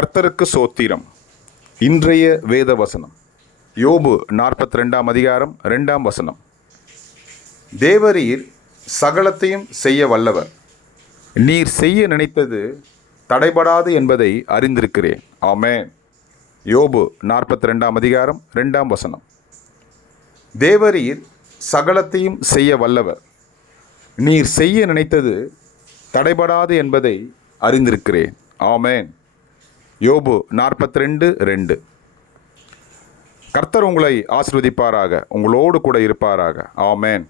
கர்த்தருக்கு சோத்திரம். இன்றைய வேத வசனம் யோபு 42 அதிகாரம் 2 தேவரீர் சகலத்தையும் செய்ய வல்லவர், நீர் செய்ய நினைத்தது தடைபடாது என்பதை அறிந்திருக்கிறேன். ஆமென். யோபு 42 அதிகாரம் 2 தேவரீர் சகலத்தையும் செய்ய வல்லவர், நீர் செய்ய நினைத்தது தடைபடாது என்பதை அறிந்திருக்கிறேன். ஆமென். யோபு 42:2. கர்த்தர் உங்களை ஆசீர்வதிப்பாராக, உங்களோடு கூட இருப்பாராக. ஆமென்.